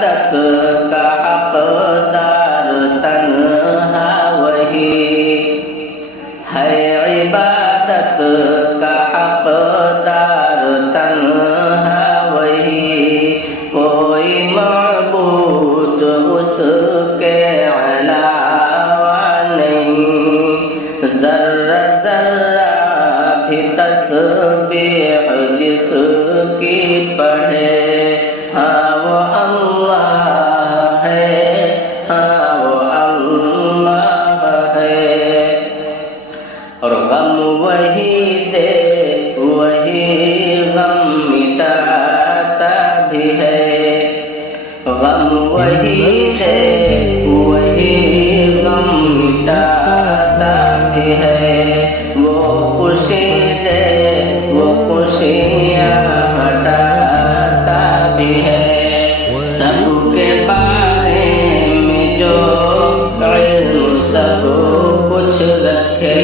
عبادت کا حقدار تنہا وہی ہے، عبادت کا حقدار تنہا وہی، کوئی معبود اس کے علاوہ نہیں، ذرہ ذرہ بھی تسبیح جس کی پڑھے، ہاں وہ اللہ ہے، ہاں وہ اللہ ہے، اور غم وہی دے وہی غم مٹاتا بھی ہے، غم وہی دے وہی غم مٹاتا بھی ہے، وہ خوشی دے وہ خوشیاں ہٹاتا بھی ہے، سب کے بارے میں جو علم سب کچھ رکھے،